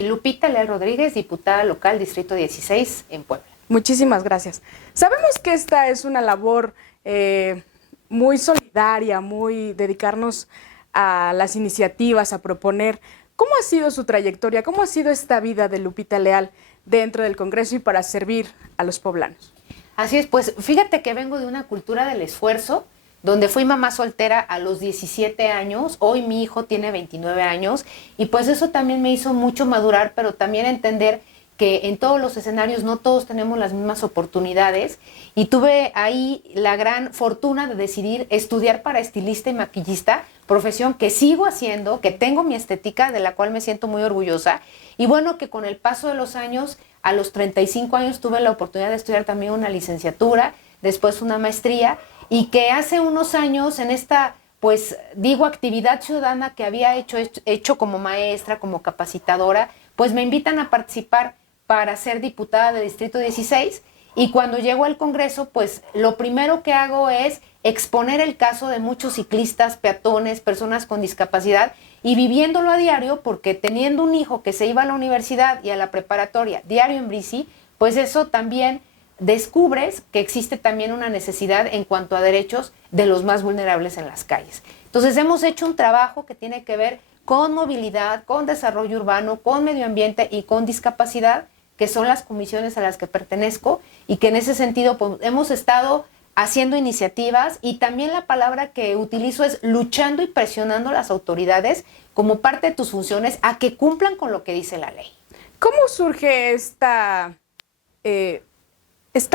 Lupita Leal Rodríguez, diputada local, Distrito 16, en Puebla. Muchísimas gracias. Sabemos que esta es una labor muy solidaria, muy dedicarnos a las iniciativas, a proponer. ¿Cómo ha sido su trayectoria? ¿Cómo ha sido esta vida de Lupita Leal dentro del Congreso y para servir a los poblanos? Así es, pues fíjate que vengo de una cultura del esfuerzo, donde fui mamá soltera a los 17 años, hoy mi hijo tiene 29 años, y pues eso también me hizo mucho madurar, pero también entender que en todos los escenarios no todos tenemos las mismas oportunidades, y tuve ahí la gran fortuna de decidir estudiar para estilista y maquillista, profesión que sigo haciendo, que tengo mi estética, de la cual me siento muy orgullosa, y bueno, que con el paso de los años, a los 35 años tuve la oportunidad de estudiar también una licenciatura, después una maestría, y que hace unos años en esta, pues digo, actividad ciudadana que había hecho como maestra, como capacitadora, pues me invitan a participar para ser diputada de Distrito 16, y cuando llego al Congreso, pues lo primero que hago es exponer el caso de muchos ciclistas, peatones, personas con discapacidad, y viviéndolo a diario, porque teniendo un hijo que se iba a la universidad y a la preparatoria diario en bici, pues eso también descubres que existe también una necesidad en cuanto a derechos de los más vulnerables en las calles. Entonces hemos hecho un trabajo que tiene que ver con movilidad, con desarrollo urbano, con medio ambiente y con discapacidad, que son las comisiones a las que pertenezco, y que en ese sentido pues, hemos estado haciendo iniciativas, y también la palabra que utilizo es luchando y presionando a las autoridades como parte de tus funciones a que cumplan con lo que dice la ley. ¿Cómo surge esta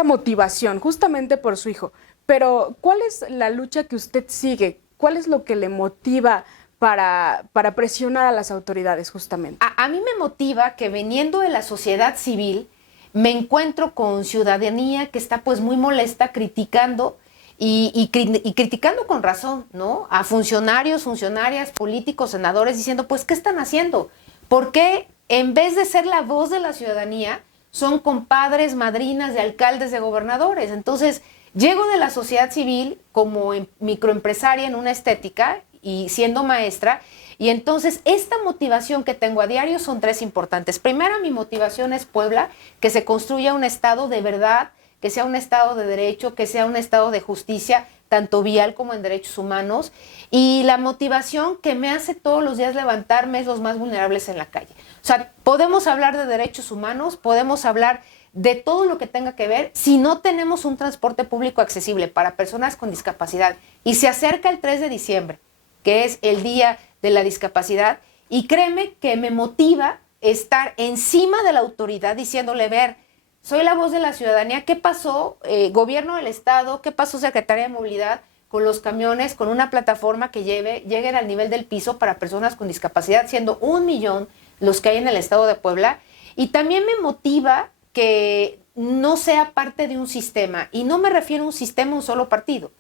motivación justamente por su hijo? Pero ¿cuál es la lucha que usted sigue? ¿Cuál es lo que le motiva para presionar a las autoridades justamente? A mí me motiva que viniendo de la sociedad civil me encuentro con ciudadanía que está pues muy molesta, criticando y criticando con razón, ¿no? A funcionarios, funcionarias, políticos, senadores, diciendo pues ¿qué están haciendo? ¿Por qué en vez de ser la voz de la ciudadanía son compadres, madrinas de alcaldes, de gobernadores? Entonces llego de la sociedad civil como microempresaria en una estética y siendo maestra, y entonces esta motivación que tengo a diario son tres importantes. Primero, mi motivación es Puebla, que se construya un estado de verdad, que sea un estado de derecho, que sea un estado de justicia, tanto vial como en derechos humanos, y la motivación que me hace todos los días levantarme es los más vulnerables en la calle. O sea, podemos hablar de derechos humanos, podemos hablar de todo lo que tenga que ver, si no tenemos un transporte público accesible para personas con discapacidad, y se acerca el 3 de diciembre, que es el Día de la Discapacidad, y créeme que me motiva estar encima de la autoridad diciéndole, ver, soy la voz de la ciudadanía, ¿qué pasó gobierno del estado? ¿Qué pasó Secretaría de Movilidad con los camiones, con una plataforma que lleguen al nivel del piso para personas con discapacidad, siendo 1 millón los que hay en el estado de Puebla? Y también me motiva que no sea parte de un sistema, y no me refiero a un sistema, un solo partido.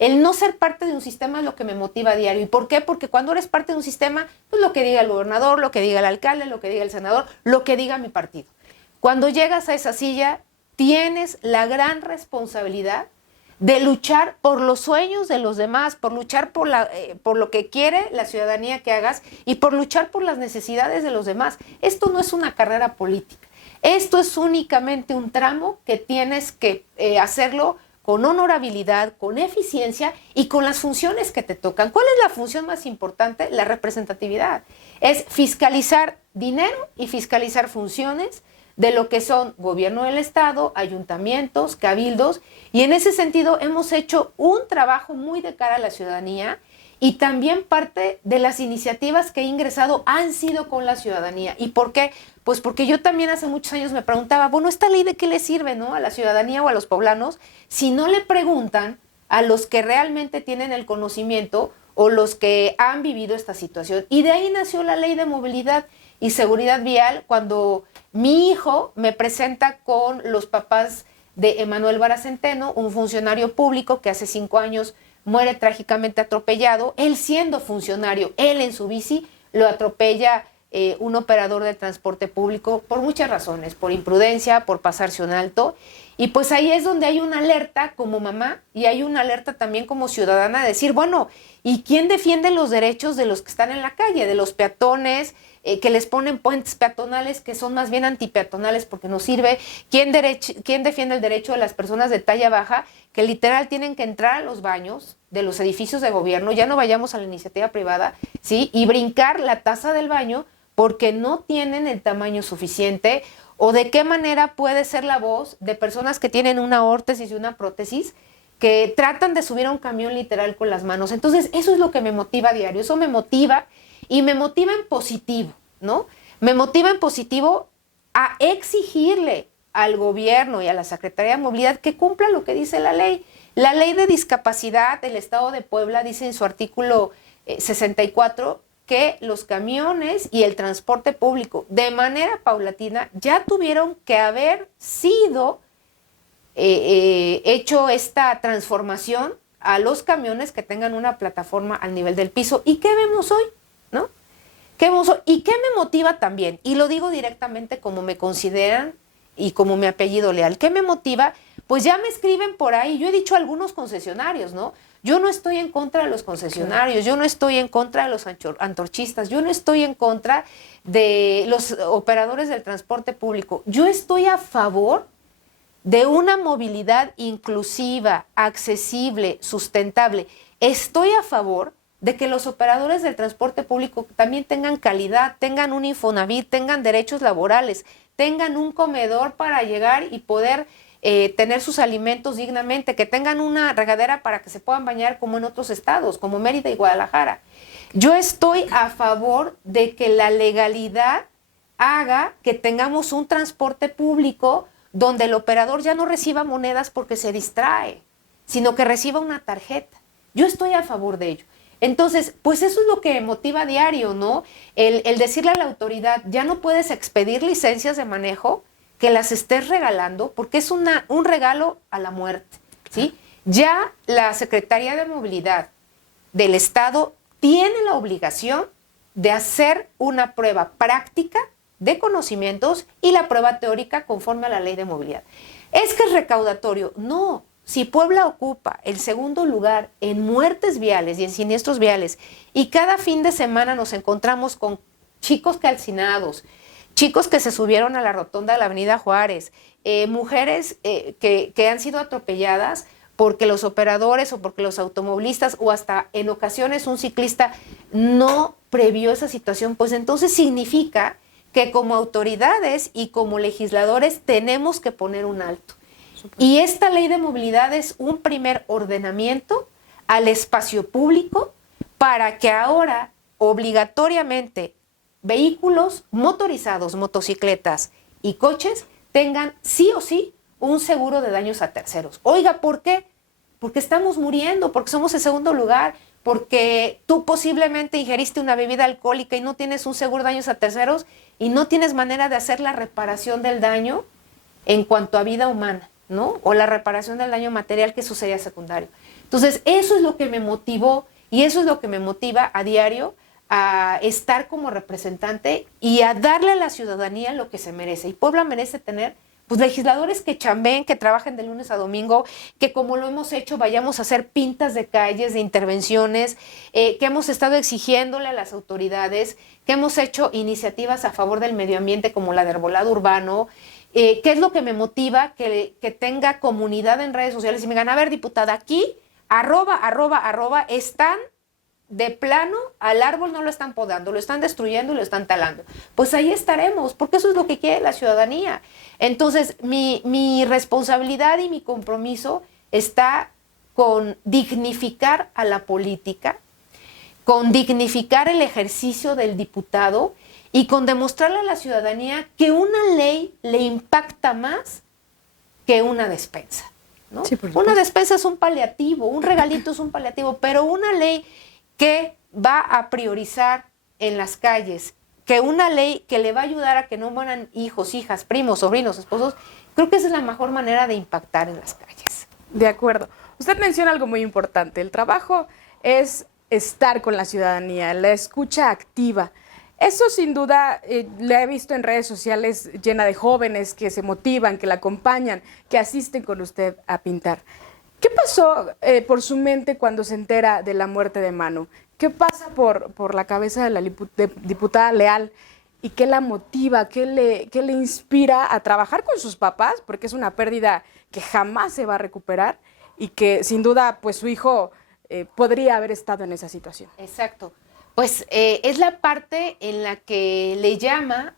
El no ser parte de un sistema es lo que me motiva a diario. ¿Y por qué? Porque cuando eres parte de un sistema, pues lo que diga el gobernador, lo que diga el alcalde, lo que diga el senador, lo que diga mi partido. Cuando llegas a esa silla, tienes la gran responsabilidad de luchar por los sueños de los demás, por luchar por lo que quiere la ciudadanía que hagas, y por luchar por las necesidades de los demás. Esto no es una carrera política. Esto es únicamente un tramo que tienes que hacerlo con honorabilidad, con eficiencia y con las funciones que te tocan. ¿Cuál es la función más importante? La representatividad. Es fiscalizar dinero y fiscalizar funciones de lo que son gobierno del estado, ayuntamientos, cabildos, y en ese sentido hemos hecho un trabajo muy de cara a la ciudadanía, y también parte de las iniciativas que he ingresado han sido con la ciudadanía. ¿Y por qué? Pues porque yo también hace muchos años me preguntaba, bueno, ¿esta ley de qué le sirve, no, a la ciudadanía o a los poblanos si no le preguntan a los que realmente tienen el conocimiento o los que han vivido esta situación? Y de ahí nació la Ley de Movilidad y Seguridad Vial, cuando mi hijo me presenta con los papás de Emanuel Vara Centeno, un funcionario público que hace 5 años muere trágicamente atropellado. Él siendo funcionario, él en su bici, lo atropella un operador de transporte público por muchas razones, por imprudencia, por pasarse un alto. Y pues ahí es donde hay una alerta como mamá, y hay una alerta también como ciudadana de decir, bueno, ¿y quién defiende los derechos de los que están en la calle, de los peatones, que les ponen puentes peatonales que son más bien antipeatonales porque nos sirve. ¿Quién defiende el derecho de las personas de talla baja que literal tienen que entrar a los baños de los edificios de gobierno? Ya no vayamos a la iniciativa privada, ¿sí? Y brincar la taza del baño porque no tienen el tamaño suficiente. ¿O de qué manera puede ser la voz de personas que tienen una órtesis y una prótesis que tratan de subir a un camión literal con las manos? Entonces, eso es lo que me motiva a diario, eso me motiva y me motiva en positivo, ¿no? Me motiva en positivo a exigirle al gobierno y a la Secretaría de Movilidad que cumpla lo que dice la ley. La ley de discapacidad del Estado de Puebla dice en su artículo 64 que los camiones y el transporte público de manera paulatina ya tuvieron que haber sido hecho esta transformación a los camiones que tengan una plataforma al nivel del piso. ¿Y qué vemos hoy? ¿No? ¿Qué vemos hoy? ¿Y qué me motiva también? Y lo digo directamente como me consideran y como mi apellido leal. ¿Qué me motiva? Pues ya me escriben por ahí. Yo he dicho a algunos concesionarios, ¿no? Yo no estoy en contra de los concesionarios, yo no estoy en contra de los antorchistas, yo no estoy en contra de los operadores del transporte público. Yo estoy a favor de una movilidad inclusiva, accesible, sustentable. Estoy a favor de que los operadores del transporte público también tengan calidad, tengan un Infonavit, tengan derechos laborales, tengan un comedor para llegar y poder tener sus alimentos dignamente, que tengan una regadera para que se puedan bañar como en otros estados, como Mérida y Guadalajara. Yo estoy a favor de que la legalidad haga que tengamos un transporte público donde el operador ya no reciba monedas porque se distrae, sino que reciba una tarjeta. Yo estoy a favor de ello. Entonces, pues eso es lo que motiva a diario, ¿no? El decirle a la autoridad, ya no puedes expedir licencias de manejo que las estés regalando, porque es un regalo a la muerte, ¿sí? Ya la Secretaría de Movilidad del Estado tiene la obligación de hacer una prueba práctica de conocimientos y la prueba teórica conforme a la Ley de Movilidad. ¿Es que es recaudatorio? No. Si Puebla ocupa el segundo lugar en muertes viales y en siniestros viales, y cada fin de semana nos encontramos con chicos calcinados, chicos que se subieron a la rotonda de la Avenida Juárez, mujeres que han sido atropelladas porque los operadores o porque los automovilistas o hasta en ocasiones un ciclista no previó esa situación, pues entonces significa que como autoridades y como legisladores tenemos que poner un alto. Y esta ley de movilidad es un primer ordenamiento al espacio público para que ahora obligatoriamente vehículos motorizados, motocicletas y coches tengan sí o sí un seguro de daños a terceros. Oiga, ¿por qué? Porque estamos muriendo, porque somos el segundo lugar, porque tú posiblemente ingeriste una bebida alcohólica y no tienes un seguro de daños a terceros y no tienes manera de hacer la reparación del daño en cuanto a vida humana, ¿no? O la reparación del daño material, que eso sería secundario. Entonces, eso es lo que me motivó y eso es lo que me motiva a diario a estar como representante y a darle a la ciudadanía lo que se merece. Y Puebla merece tener pues legisladores que chambeen, que trabajen de lunes a domingo, que como lo hemos hecho vayamos a hacer pintas de calles, de intervenciones, que hemos estado exigiéndole a las autoridades, que hemos hecho iniciativas a favor del medio ambiente como la de arbolado urbano. ¿Qué es lo que me motiva? Que tenga comunidad en redes sociales y me digan, a ver, diputada, aquí, @ están de plano, al árbol no lo están podando, lo están destruyendo y lo están talando. Pues ahí estaremos, porque eso es lo que quiere la ciudadanía. Entonces, mi responsabilidad y mi compromiso está con dignificar a la política, con dignificar el ejercicio del diputado y con demostrarle a la ciudadanía que una ley le impacta más que una despensa, ¿no? Sí, una despensa es un paliativo, un regalito es un paliativo, pero una ley que va a priorizar en las calles, que una ley que le va a ayudar a que no mueran hijos, hijas, primos, sobrinos, esposos, creo que esa es la mejor manera de impactar en las calles. De acuerdo. Usted menciona algo muy importante. El trabajo es estar con la ciudadanía, la escucha activa. Eso sin duda le he visto en redes sociales llena de jóvenes que se motivan, que la acompañan, que asisten con usted a pintar. ¿Qué pasó por su mente cuando se entera de la muerte de Manu? ¿Qué pasa por la cabeza de la diputada Leal? y qué la motiva, qué le inspira a trabajar con sus papás, porque es una pérdida que jamás se va a recuperar y que sin duda pues su hijo podría haber estado en esa situación. Exacto. Pues es la parte en la que le llama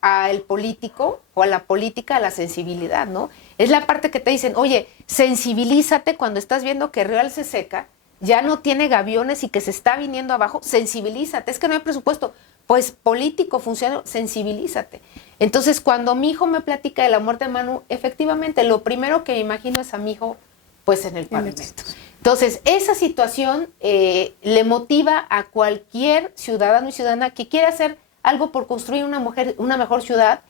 al político o a la política a la sensibilidad, ¿no? Es la parte que te dicen, oye, sensibilízate cuando estás viendo que Real se seca, ya no tiene gaviones y que se está viniendo abajo, sensibilízate, es que no hay presupuesto. Pues político, funcionario, sensibilízate. Entonces, cuando mi hijo me platica de la muerte de Manu, efectivamente, lo primero que me imagino es a mi hijo, pues en el pavimento. Entonces, esa situación le motiva a cualquier ciudadano y ciudadana que quiera hacer algo por construir una mejor ciudad.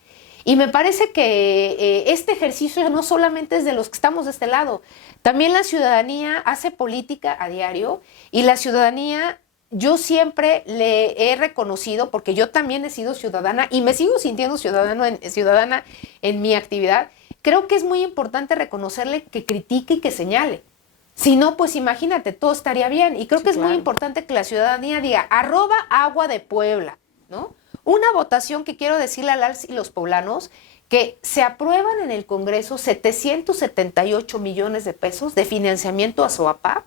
Y me parece que este ejercicio no solamente es de los que estamos de este lado, también la ciudadanía hace política a diario y la ciudadanía, yo siempre le he reconocido, porque yo también he sido ciudadana y me sigo sintiendo ciudadana en mi actividad, creo que es muy importante reconocerle que critique y que señale. Si no, pues imagínate, todo estaría bien. Y creo que es muy importante que la ciudadanía diga, @agua de Puebla, ¿no? Una votación que quiero decirle a las y los poblanos, que se aprueban en el Congreso 778 millones de pesos de financiamiento a SOAPAP,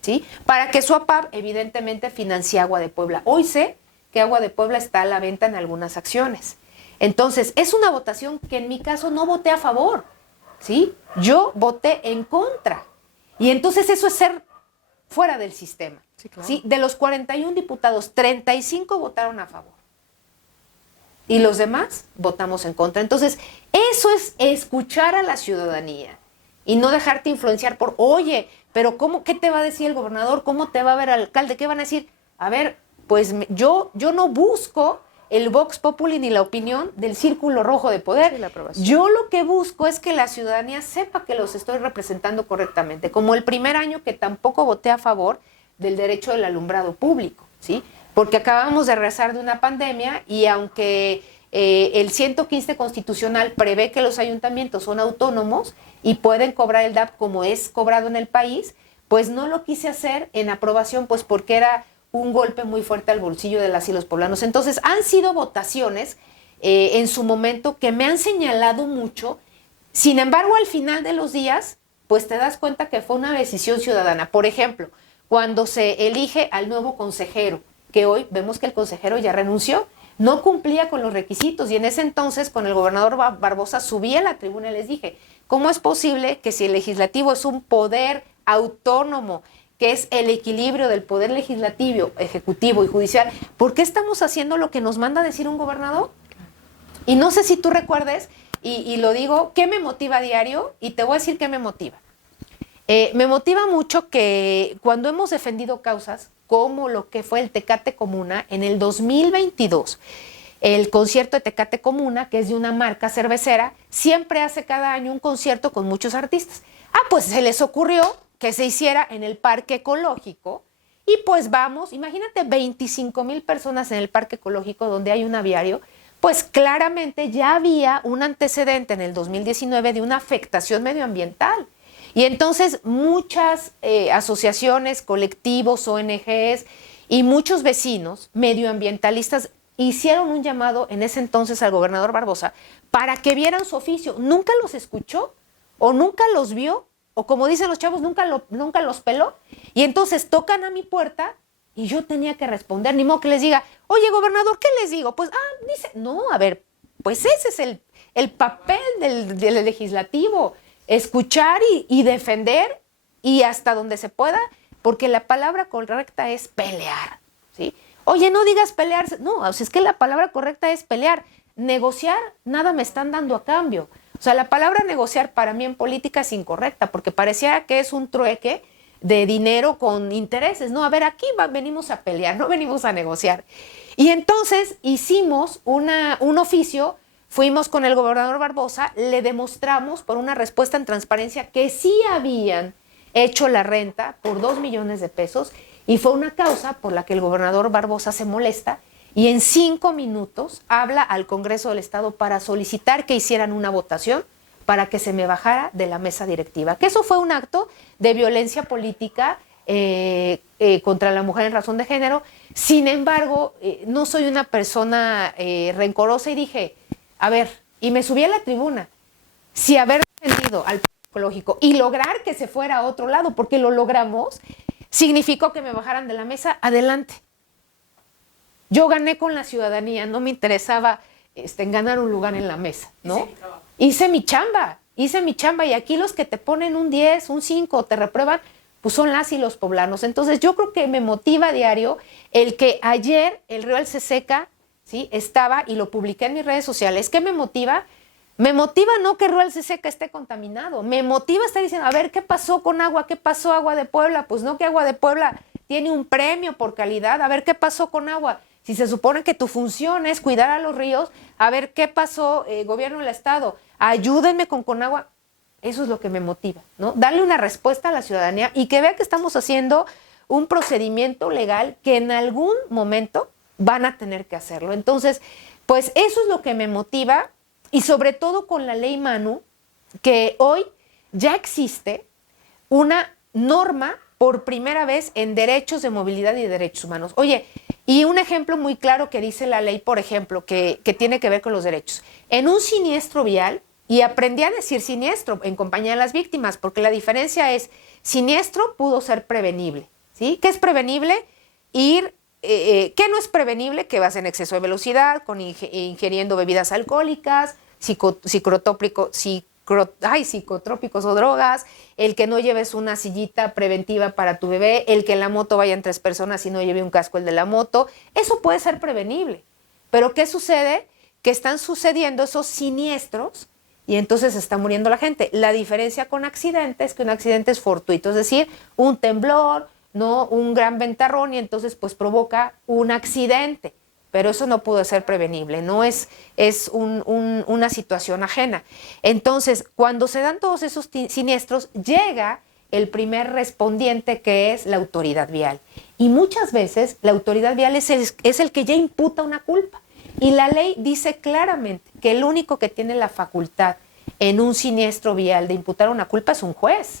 ¿sí? Para que SOAPAP evidentemente financie Agua de Puebla. Hoy sé que Agua de Puebla está a la venta en algunas acciones. Entonces, es una votación que en mi caso no voté a favor, ¿sí? Yo voté en contra. Y entonces eso es ser fuera del sistema. Sí, claro. ¿Sí? De los 41 diputados, 35 votaron a favor. Y los demás votamos en contra. Entonces, eso es escuchar a la ciudadanía y no dejarte influenciar por, oye, pero ¿qué te va a decir el gobernador? ¿Cómo te va a ver el alcalde? ¿Qué van a decir? A ver, pues yo no busco el Vox Populi ni la opinión del círculo rojo de poder. Sí, la aprobación. Yo lo que busco es que la ciudadanía sepa que los estoy representando correctamente, como el primer año que tampoco voté a favor del derecho del alumbrado público, ¿sí? Porque acabamos de regresar de una pandemia y aunque el 115 constitucional prevé que los ayuntamientos son autónomos y pueden cobrar el DAP como es cobrado en el país, pues no lo quise hacer en aprobación, pues porque era un golpe muy fuerte al bolsillo de las y los poblanos. Entonces, han sido votaciones en su momento que me han señalado mucho. Sin embargo, al final de los días, pues te das cuenta que fue una decisión ciudadana. Por ejemplo, cuando se elige al nuevo consejero, que hoy vemos que el consejero ya renunció, no cumplía con los requisitos y en ese entonces con el gobernador Barbosa subí a la tribuna y les dije, ¿cómo es posible que si el legislativo es un poder autónomo, que es el equilibrio del poder legislativo, ejecutivo y judicial, ¿por qué estamos haciendo lo que nos manda decir un gobernador? Y no sé si tú recuerdes, y lo digo, ¿qué me motiva a diario? Y te voy a decir qué me motiva. Me motiva mucho que cuando hemos defendido causas, como lo que fue el Tecate Comuna, en el 2022, el concierto de Tecate Comuna, que es de una marca cervecera, siempre hace cada año un concierto con muchos artistas. Pues se les ocurrió que se hiciera en el Parque Ecológico y pues vamos, imagínate 25,000 personas en el Parque Ecológico donde hay un aviario, pues claramente ya había un antecedente en el 2019 de una afectación medioambiental. Y entonces muchas asociaciones, colectivos, ONGs y muchos vecinos medioambientalistas hicieron un llamado en ese entonces al gobernador Barbosa para que vieran su oficio. Nunca los escuchó o nunca los vio o como dicen los chavos, nunca los peló. Y entonces tocan a mi puerta y yo tenía que responder, ni modo que les diga, oye, gobernador, ¿qué les digo? Pues, dice, no, a ver, pues ese es el papel del legislativo, escuchar y defender y hasta donde se pueda, porque la palabra correcta es pelear, ¿sí? Oye, no digas pelear, no, o sea, es que la palabra correcta es pelear. Negociar, nada me están dando a cambio. O sea, la palabra negociar para mí en política es incorrecta, porque parecía que es un trueque de dinero con intereses. No, a ver, aquí venimos a pelear, no venimos a negociar. Y entonces hicimos un oficio, fuimos con el gobernador Barbosa, le demostramos por una respuesta en transparencia que sí habían hecho la renta por 2 millones de pesos y fue una causa por la que el gobernador Barbosa se molesta y en 5 minutos habla al Congreso del Estado para solicitar que hicieran una votación para que se me bajara de la mesa directiva. Que eso fue un acto de violencia política contra la mujer en razón de género. Sin embargo, no soy una persona rencorosa y dije, a ver, y me subí a la tribuna, si haber defendido al ecológico y lograr que se fuera a otro lado, porque lo logramos, significó que me bajaran de la mesa, adelante. Yo gané con la ciudadanía, no me interesaba en ganar un lugar en la mesa, ¿no? Hice mi chamba y aquí los que te ponen un 10, un 5, te reprueban, pues son las y los poblanos. Entonces yo creo que me motiva a diario el que ayer el río Alceseca, ¿sí?, estaba, y lo publiqué en mis redes sociales. ¿Qué me motiva? Me motiva no que el río Alceseca esté contaminado, me motiva estar diciendo, a ver, ¿qué pasó con agua? ¿Qué pasó Agua de Puebla? Pues no, que Agua de Puebla tiene un premio por calidad. A ver, ¿qué pasó con agua? Si se supone que tu función es cuidar a los ríos, a ver, ¿qué pasó, gobierno del Estado? Ayúdenme con Conagua. Eso es lo que me motiva, ¿no? Darle una respuesta a la ciudadanía y que vea que estamos haciendo un procedimiento legal que en algún momento van a tener que hacerlo. Entonces, pues eso es lo que me motiva, y sobre todo con la ley Manu, que hoy ya existe una norma por primera vez en derechos de movilidad y derechos humanos. Oye, y un ejemplo muy claro que dice la ley, por ejemplo, que tiene que ver con los derechos. En un siniestro vial, y aprendí a decir siniestro en compañía de las víctimas, porque la diferencia es, siniestro pudo ser prevenible, ¿sí? ¿Qué es prevenible? ¿Qué no es prevenible? Que vas en exceso de velocidad, ingiriendo bebidas alcohólicas, psicotrópicos o drogas, el que no lleves una sillita preventiva para tu bebé, el que en la moto vayan 3 personas y no lleve un casco el de la moto. Eso puede ser prevenible. Pero ¿qué sucede? Que están sucediendo esos siniestros y entonces está muriendo la gente. La diferencia con accidentes es que un accidente es fortuito, es decir, un temblor, ¿no?, un gran ventarrón, y entonces pues provoca un accidente. Pero eso no pudo ser prevenible, no es una situación ajena. Entonces, cuando se dan todos esos siniestros, llega el primer respondiente, que es la autoridad vial. Y muchas veces la autoridad vial es el que ya imputa una culpa. Y la ley dice claramente que el único que tiene la facultad en un siniestro vial de imputar una culpa es un juez.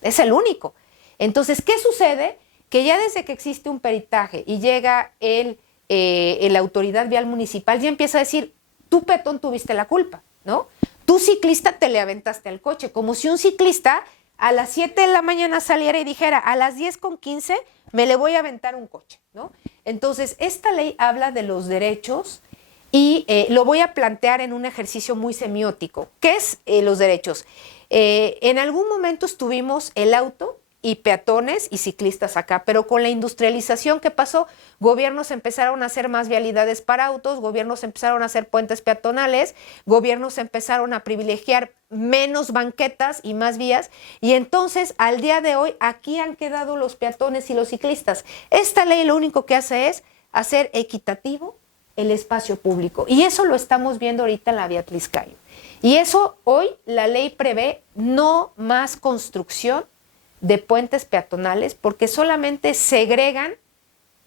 Es el único. Entonces, ¿qué sucede? Que ya desde que existe un peritaje y llega la autoridad vial municipal, ya empieza a decir, tú peatón tuviste la culpa, ¿no? Tú ciclista te le aventaste al coche, como si un ciclista a las 7 de la mañana saliera y dijera, a las 10:15 me le voy a aventar un coche, ¿no? Entonces, esta ley habla de los derechos y lo voy a plantear en un ejercicio muy semiótico. ¿Qué es los derechos? En algún momento estuvimos el auto y peatones y ciclistas acá, pero con la industrialización que pasó, gobiernos empezaron a hacer más vialidades para autos, gobiernos empezaron a hacer puentes peatonales, gobiernos empezaron a privilegiar menos banquetas y más vías, y entonces al día de hoy aquí han quedado los peatones y los ciclistas. Esta ley lo único que hace es hacer equitativo el espacio público, y eso lo estamos viendo ahorita en la Beatriz Cayo. Y eso hoy la ley prevé no más construcción de puentes peatonales, porque solamente segregan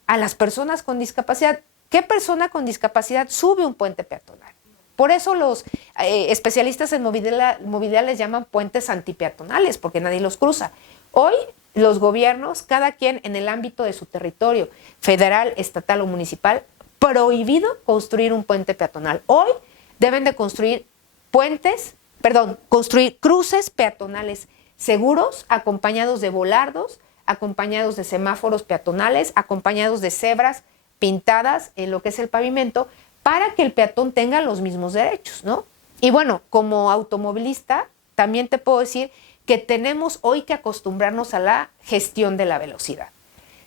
a las personas con discapacidad. ¿Qué persona con discapacidad sube un puente peatonal? Por eso los especialistas en movilidad les llaman puentes antipeatonales, porque nadie los cruza. Hoy los gobiernos, cada quien en el ámbito de su territorio, federal, estatal o municipal, prohibido construir un puente peatonal. Hoy deben de construir construir cruces peatonales seguros, acompañados de volardos, acompañados de semáforos peatonales, acompañados de cebras pintadas en lo que es el pavimento, para que el peatón tenga los mismos derechos, ¿no? Y bueno, como automovilista, también te puedo decir que tenemos hoy que acostumbrarnos a la gestión de la velocidad.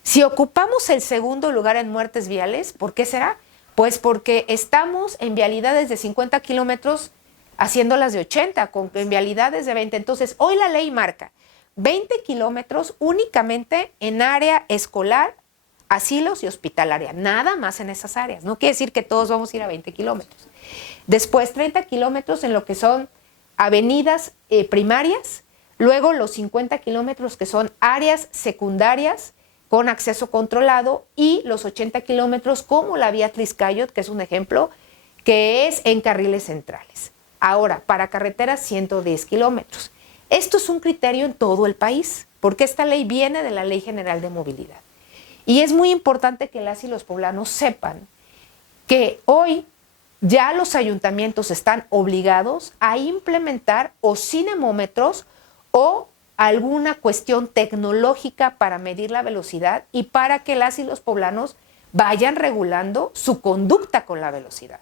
Si ocupamos el segundo lugar en muertes viales, ¿por qué será? Pues porque estamos en vialidades de 50 kilómetros haciéndolas de 80, en vialidades de 20. Entonces, hoy la ley marca 20 kilómetros únicamente en área escolar, asilos y hospitalaria, nada más en esas áreas. No quiere decir que todos vamos a ir a 20 kilómetros. Después, 30 kilómetros en lo que son avenidas primarias, luego los 50 kilómetros que son áreas secundarias con acceso controlado, y los 80 kilómetros como la Beatriz Cayo, que es un ejemplo, que es en carriles centrales. Ahora, para carreteras, 110 kilómetros. Esto es un criterio en todo el país, porque esta ley viene de la Ley General de Movilidad. Y es muy importante que las y los poblanos sepan que hoy ya los ayuntamientos están obligados a implementar o cinemómetros o alguna cuestión tecnológica para medir la velocidad y para que las y los poblanos vayan regulando su conducta con la velocidad.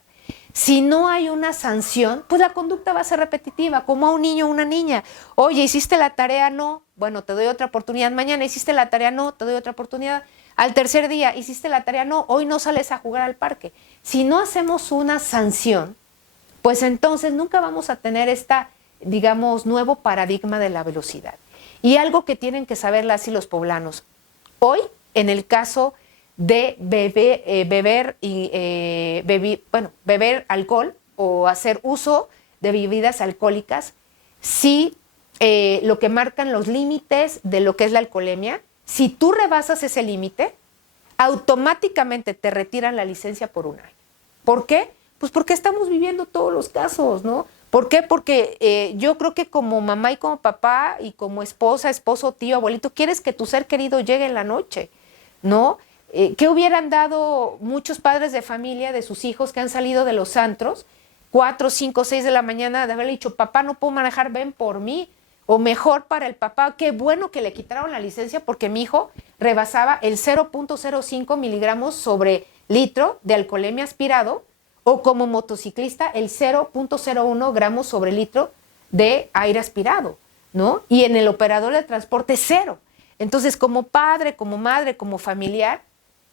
Si no hay una sanción, pues la conducta va a ser repetitiva, como a un niño o una niña. Oye, ¿hiciste la tarea? No. Bueno, te doy otra oportunidad. Mañana, ¿hiciste la tarea? No, te doy otra oportunidad. Al tercer día, ¿hiciste la tarea? No, hoy no sales a jugar al parque. Si no hacemos una sanción, pues entonces nunca vamos a tener digamos, nuevo paradigma de la velocidad. Y algo que tienen que saber las y los poblanos. Hoy, en el caso de beber alcohol o hacer uso de bebidas alcohólicas, sí lo que marcan los límites de lo que es la alcoholemia, si tú rebasas ese límite, automáticamente te retiran la licencia por un año. ¿Por qué? Pues porque estamos viviendo todos los casos, ¿no? ¿Por qué? Porque yo creo que como mamá y como papá y como esposa, esposo, tío, abuelito, quieres que tu ser querido llegue en la noche, ¿no? ¿Qué hubieran dado muchos padres de familia de sus hijos que han salido de los antros, 4, 5, 6 de la mañana, de haberle dicho, papá, no puedo manejar, ven por mí? O mejor para el papá, qué bueno que le quitaron la licencia porque mi hijo rebasaba el 0.05 miligramos sobre litro de alcoholemia aspirado, o como motociclista el 0.01 gramos sobre litro de aire aspirado, ¿no? Y en el operador de transporte, 0. Entonces, como padre, como madre, como familiar,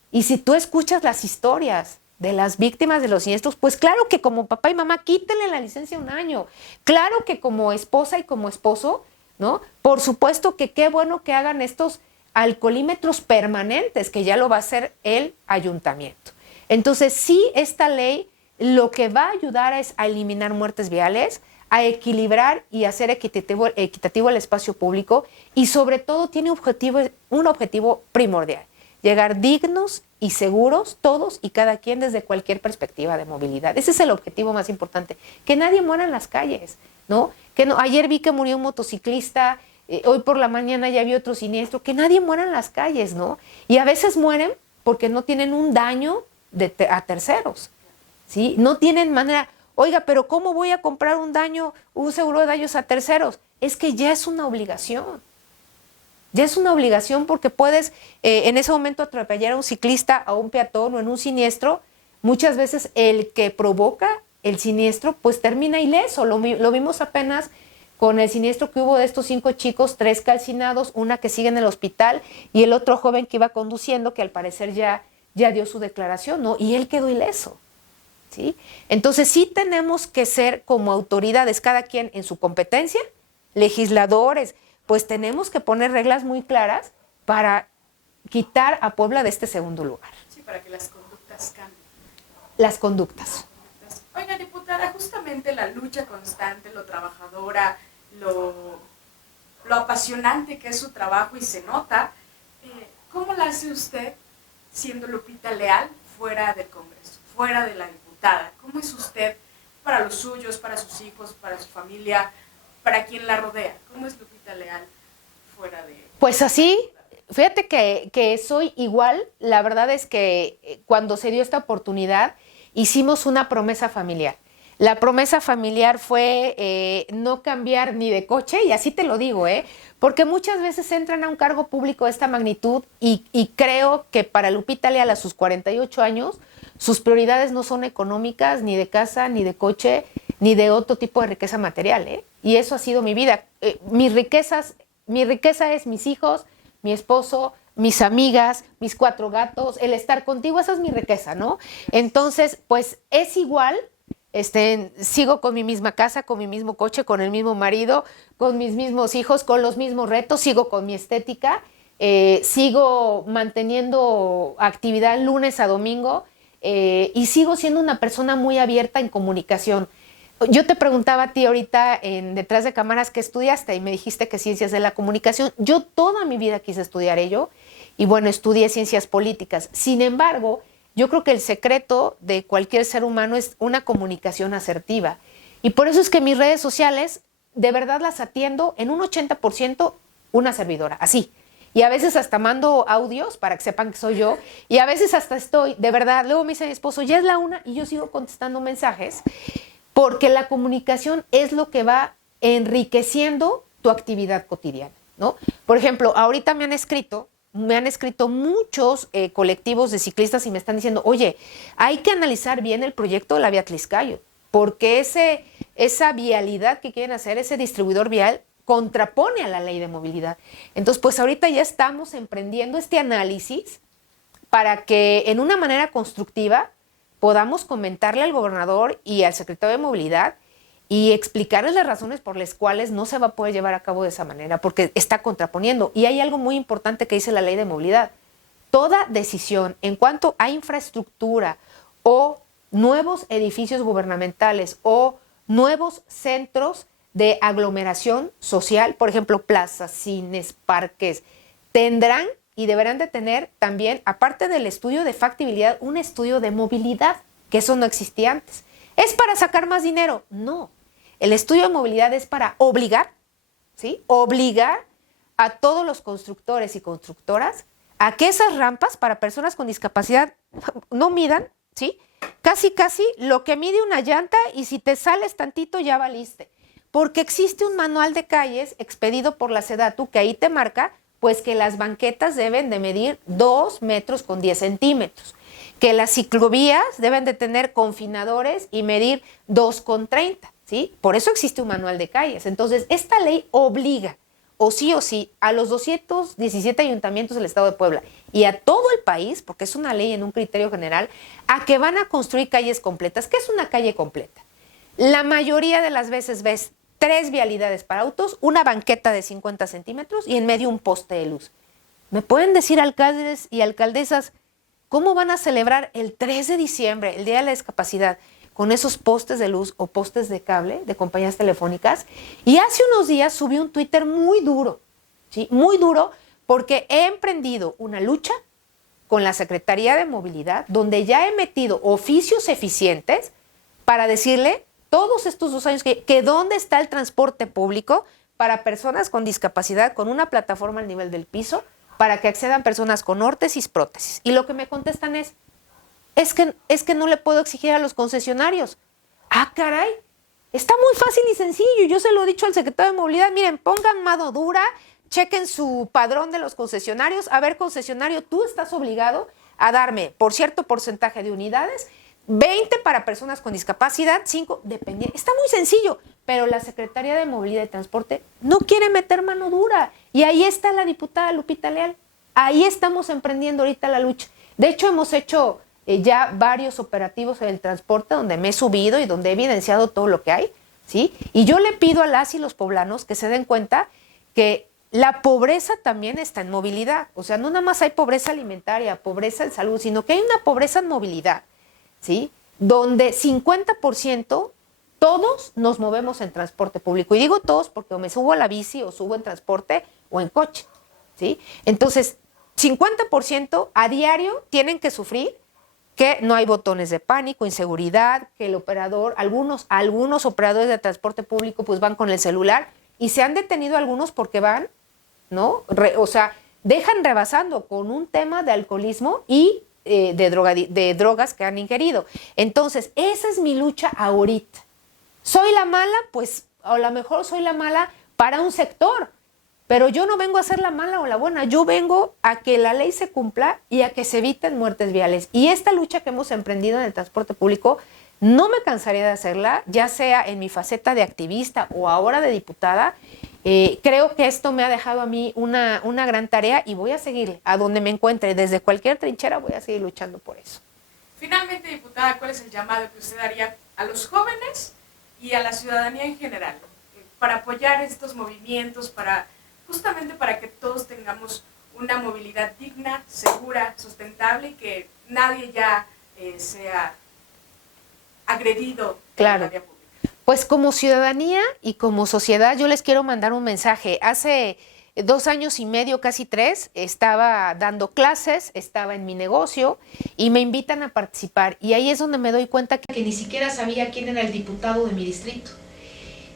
y si tú escuchas las historias de las víctimas de los siniestros, pues claro que como papá y mamá, quítenle la licencia un año. Claro que como esposa y como esposo, ¿no? Por supuesto que qué bueno que hagan estos alcoholímetros permanentes, que ya lo va a hacer el ayuntamiento. Entonces, sí, esta ley lo que va a ayudar es a eliminar muertes viales, a equilibrar y hacer equitativo el espacio público y sobre todo tiene un objetivo primordial, llegar dignos y seguros todos y cada quien desde cualquier perspectiva de movilidad. Ese es el objetivo más importante, que nadie muera en las calles, ¿no? Ayer vi que murió un motociclista, hoy por la mañana ya vi otro siniestro, que nadie muera en las calles, ¿no? Y a veces mueren porque no tienen un daño a terceros, ¿sí? No tienen manera, oiga, pero ¿cómo voy a comprar un seguro de daños a terceros? Es que ya es una obligación. Ya es una obligación porque puedes en ese momento atropellar a un ciclista, a un peatón o en un siniestro. Muchas veces el que provoca el siniestro pues termina ileso. Lo vimos apenas con el siniestro que hubo de estos 5 chicos, 3 calcinados, una que sigue en el hospital y el otro joven que iba conduciendo que al parecer ya dio su declaración, ¿no? Y él quedó ileso, ¿sí? Entonces sí tenemos que ser como autoridades, cada quien en su competencia, legisladores, pues tenemos que poner reglas muy claras para quitar a Puebla de este segundo lugar. Sí, para que las conductas cambien. Las conductas. Oiga, diputada, justamente la lucha constante, lo trabajadora, lo apasionante que es su trabajo y se nota, ¿cómo la hace usted siendo Lupita Leal fuera del Congreso, fuera de la diputada? ¿Cómo es usted para los suyos, para sus hijos, para su familia, para quien la rodea? ¿Cómo es Lupita Leal fuera de...? Pues así, fíjate que soy igual. La verdad es que cuando se dio esta oportunidad, hicimos una promesa familiar. La promesa familiar fue no cambiar ni de coche, y así te lo digo, porque muchas veces entran a un cargo público de esta magnitud y creo que para Lupita Leal a sus 48 años, sus prioridades no son económicas, ni de casa, ni de coche, ni de otro tipo de riqueza material, y eso ha sido mi vida. Mi riqueza es mis hijos, mi esposo, mis amigas, mis 4 gatos, el estar contigo, esa es mi riqueza, ¿no? Entonces, pues es igual, sigo con mi misma casa, con mi mismo coche, con el mismo marido, con mis mismos hijos, con los mismos retos, sigo con mi estética, sigo manteniendo actividad lunes a domingo y sigo siendo una persona muy abierta en comunicación. Yo te preguntaba a ti ahorita detrás de cámaras qué estudiaste y me dijiste que ciencias de la comunicación. Yo toda mi vida quise estudiar ello y bueno, estudié ciencias políticas. Sin embargo, yo creo que el secreto de cualquier ser humano es una comunicación asertiva. Y por eso es que mis redes sociales de verdad las atiendo en un 80% una servidora, así. Y a veces hasta mando audios para que sepan que soy yo. Y a veces hasta estoy, de verdad, luego me dice mi esposo, ya es la 1 y yo sigo contestando mensajes. Porque la comunicación es lo que va enriqueciendo tu actividad cotidiana, ¿no? Por ejemplo, ahorita me han escrito muchos colectivos de ciclistas y me están diciendo, oye, hay que analizar bien el proyecto de la vía Tliscayo, porque esa vialidad que quieren hacer, ese distribuidor vial, contrapone a la ley de movilidad. Entonces, pues ahorita ya estamos emprendiendo este análisis para que en una manera constructiva podamos comentarle al gobernador y al secretario de Movilidad y explicarles las razones por las cuales no se va a poder llevar a cabo de esa manera, porque está contraponiendo. Y hay algo muy importante que dice la ley de movilidad. Toda decisión en cuanto a infraestructura o nuevos edificios gubernamentales o nuevos centros de aglomeración social, por ejemplo, plazas, cines, parques, tendrán y deberán de tener también, aparte del estudio de factibilidad, un estudio de movilidad, que eso no existía antes. ¿Es para sacar más dinero? No. El estudio de movilidad es para obligar, ¿sí? Obligar a todos los constructores y constructoras a que esas rampas para personas con discapacidad no midan, ¿sí? Casi lo que mide una llanta, y si te sales tantito ya valiste. Porque existe un manual de calles expedido por la SEDATU que ahí te marca pues que las banquetas deben de medir 2 metros con 10 centímetros, que las ciclovías deben de tener confinadores y medir 2 con 30, ¿sí? Por eso existe un manual de calles. Entonces, esta ley obliga, o sí, a los 217 ayuntamientos del Estado de Puebla y a todo el país, porque es una ley en un criterio general, a que van a construir calles completas. ¿Qué es una calle completa? La mayoría de las veces ves 3 vialidades para autos, una banqueta de 50 centímetros y en medio un poste de luz. ¿Me pueden decir, alcaldes y alcaldesas, cómo van a celebrar el 3 de diciembre, el Día de la Discapacidad, con esos postes de luz o postes de cable de compañías telefónicas? Y hace unos días subí un Twitter muy duro, ¿sí? Muy duro, porque he emprendido una lucha con la Secretaría de Movilidad, donde ya he metido oficios eficientes para decirle todos estos 2 años que dónde está el transporte público para personas con discapacidad con una plataforma al nivel del piso para que accedan personas con órtesis y prótesis. Y lo que me contestan es que no le puedo exigir a los concesionarios. Ah, caray, está muy fácil y sencillo. Yo se lo he dicho al secretario de Movilidad, miren, pongan mano dura, chequen su padrón de los concesionarios. A ver, concesionario, tú estás obligado a darme por cierto porcentaje de unidades, 20 para personas con discapacidad, 5 dependiendo. Está muy sencillo, pero la Secretaría de Movilidad y Transporte no quiere meter mano dura. Y ahí está la diputada Lupita Leal. Ahí estamos emprendiendo ahorita la lucha. De hecho, hemos hecho ya varios operativos en el transporte donde me he subido y donde he evidenciado todo lo que hay, ¿sí? Y yo le pido a las y los poblanos que se den cuenta que la pobreza también está en movilidad. O sea, no nada más hay pobreza alimentaria, pobreza en salud, sino que hay una pobreza en movilidad, ¿sí? Donde 50% todos nos movemos en transporte público. Y digo todos porque o me subo a la bici o subo en transporte o en coche, ¿sí? Entonces, 50% a diario tienen que sufrir que no hay botones de pánico, inseguridad, que el operador, algunos operadores de transporte público pues van con el celular y se han detenido algunos porque van, ¿no? O sea, dejan rebasando con un tema de alcoholismo y de drogas que han ingerido. Entonces, esa es mi lucha ahorita. ¿Soy la mala? Pues a lo mejor soy la mala para un sector, pero yo no vengo a ser la mala o la buena, yo vengo a que la ley se cumpla y a que se eviten muertes viales. Y esta lucha que hemos emprendido en el transporte público, no me cansaría de hacerla, ya sea en mi faceta de activista o ahora de diputada. Creo que esto me ha dejado a mí una gran tarea y voy a seguir a donde me encuentre, desde cualquier trinchera voy a seguir luchando por eso. Finalmente, diputada, ¿cuál es el llamado que usted haría a los jóvenes y a la ciudadanía en general para apoyar estos movimientos, justamente para que todos tengamos una movilidad digna, segura, sustentable y que nadie ya sea agredido claro. en la vía pública? Pues como ciudadanía y como sociedad yo les quiero mandar un mensaje. Hace 2 años y medio, casi 3, estaba dando clases, estaba en mi negocio y me invitan a participar. Y ahí es donde me doy cuenta que ni siquiera sabía quién era el diputado de mi distrito.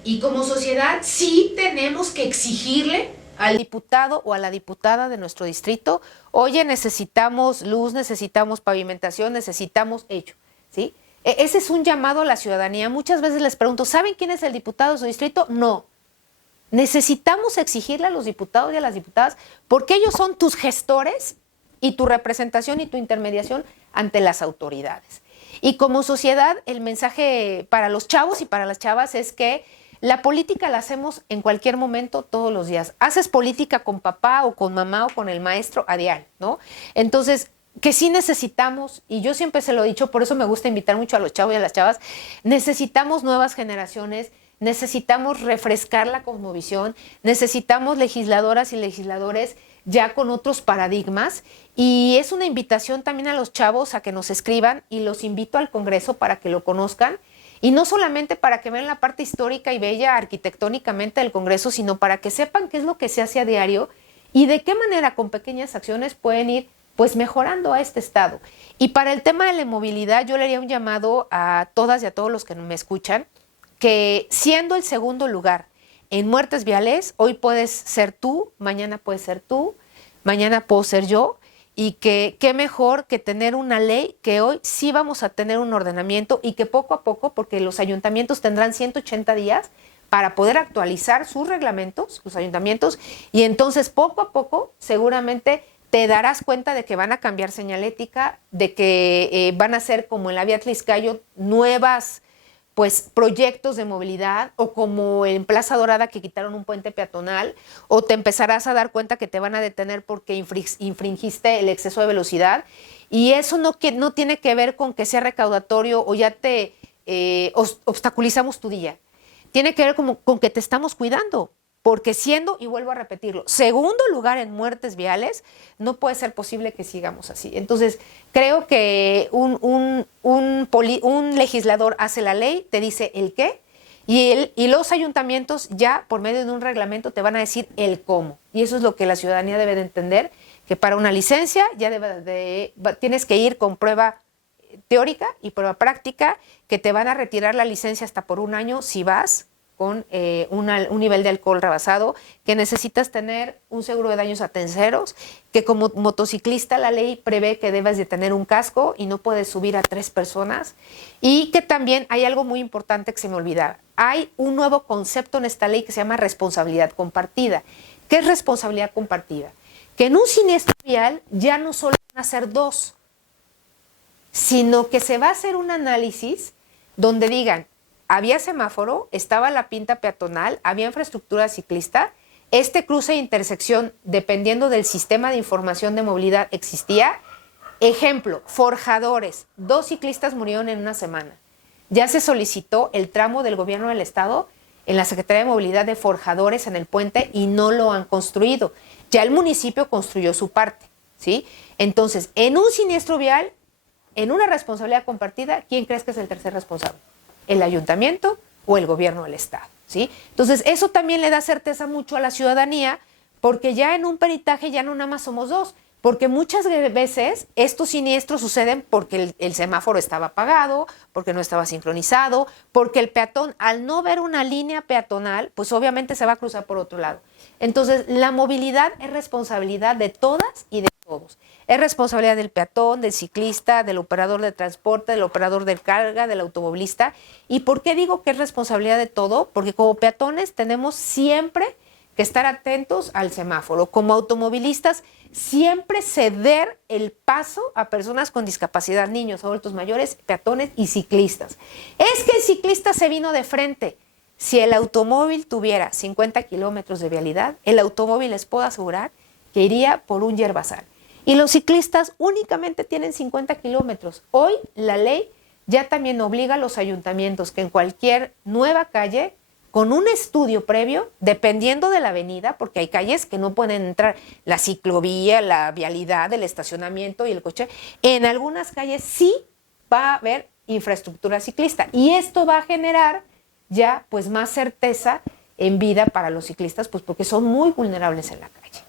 Y como sociedad sí tenemos que exigirle al diputado o a la diputada de nuestro distrito, oye, necesitamos luz, necesitamos pavimentación, necesitamos hecho, ¿sí? Ese es un llamado a la ciudadanía. Muchas veces les pregunto, ¿saben quién es el diputado de su distrito? No. Necesitamos exigirle a los diputados y a las diputadas porque ellos son tus gestores y tu representación y tu intermediación ante las autoridades. Y como sociedad, el mensaje para los chavos y para las chavas es que la política la hacemos en cualquier momento, todos los días. Haces política con papá o con mamá o con el maestro a diario, ¿no? Entonces, que sí necesitamos, y yo siempre se lo he dicho, por eso me gusta invitar mucho a los chavos y a las chavas, necesitamos nuevas generaciones, necesitamos refrescar la cosmovisión, necesitamos legisladoras y legisladores ya con otros paradigmas, y es una invitación también a los chavos a que nos escriban, y los invito al Congreso para que lo conozcan, y no solamente para que vean la parte histórica y bella arquitectónicamente del Congreso, sino para que sepan qué es lo que se hace a diario y de qué manera con pequeñas acciones pueden ir pues mejorando a este estado. Y para el tema de la movilidad, yo le haría un llamado a todas y a todos los que me escuchan, que siendo el segundo lugar en muertes viales, hoy puedes ser tú, mañana puedes ser tú, mañana puedo ser yo, y que qué mejor que tener una ley que hoy sí vamos a tener un ordenamiento y que poco a poco, porque los ayuntamientos tendrán 180 días para poder actualizar sus reglamentos, los ayuntamientos, y entonces poco a poco seguramente te darás cuenta de que van a cambiar señalética, de que van a ser como en la vía Tliscayo nuevas pues proyectos de movilidad, o como en Plaza Dorada que quitaron un puente peatonal, o te empezarás a dar cuenta que te van a detener porque infringiste el exceso de velocidad, y eso no tiene que ver con que sea recaudatorio o ya te obstaculizamos tu día, tiene que ver con que te estamos cuidando, porque siendo, y vuelvo a repetirlo, segundo lugar en muertes viales, no puede ser posible que sigamos así. Entonces, creo que un legislador hace la ley, te dice el qué, y los ayuntamientos ya por medio de un reglamento te van a decir el cómo. Y eso es lo que la ciudadanía debe de entender, que para una licencia ya tienes que ir con prueba teórica y prueba práctica, que te van a retirar la licencia hasta por un año si vas con un nivel de alcohol rebasado, que necesitas tener un seguro de daños a terceros, que como motociclista la ley prevé que debes de tener un casco y no puedes subir a 3 personas, y que también hay algo muy importante que se me olvidaba. Hay un nuevo concepto en esta ley que se llama responsabilidad compartida. ¿Qué es responsabilidad compartida? Que en un siniestro vial ya no solo van a ser 2, sino que se va a hacer un análisis donde digan, había semáforo, estaba la pinta peatonal, había infraestructura ciclista, este cruce de intersección, dependiendo del sistema de información de movilidad, existía. Ejemplo, forjadores, 2 ciclistas murieron en una semana. Ya se solicitó el tramo del gobierno del estado en la Secretaría de Movilidad de forjadores en el puente y no lo han construido. Ya el municipio construyó su parte, ¿sí? Entonces, en un siniestro vial, en una responsabilidad compartida, ¿quién crees que es el tercer responsable? ¿El ayuntamiento o el gobierno del estado? ¿Sí? Entonces, eso también le da certeza mucho a la ciudadanía, porque ya en un peritaje ya no nada más somos 2, porque muchas veces estos siniestros suceden porque el semáforo estaba apagado, porque no estaba sincronizado, porque el peatón, al no ver una línea peatonal, pues obviamente se va a cruzar por otro lado. Entonces, la movilidad es responsabilidad de todas y de todos. Es responsabilidad del peatón, del ciclista, del operador de transporte, del operador de carga, del automovilista. ¿Y por qué digo que es responsabilidad de todo? Porque como peatones tenemos siempre que estar atentos al semáforo. Como automovilistas, siempre ceder el paso a personas con discapacidad, niños, adultos mayores, peatones y ciclistas. Es que el ciclista se vino de frente. Si el automóvil tuviera 50 kilómetros de vialidad, el automóvil les puedo asegurar que iría por un yerbazal. Y los ciclistas únicamente tienen 50 kilómetros. Hoy la ley ya también obliga a los ayuntamientos que en cualquier nueva calle, con un estudio previo, dependiendo de la avenida, porque hay calles que no pueden entrar la ciclovía, la vialidad, el estacionamiento y el coche, en algunas calles sí va a haber infraestructura ciclista. Y esto va a generar ya pues más certeza en vida para los ciclistas, pues porque son muy vulnerables en la calle.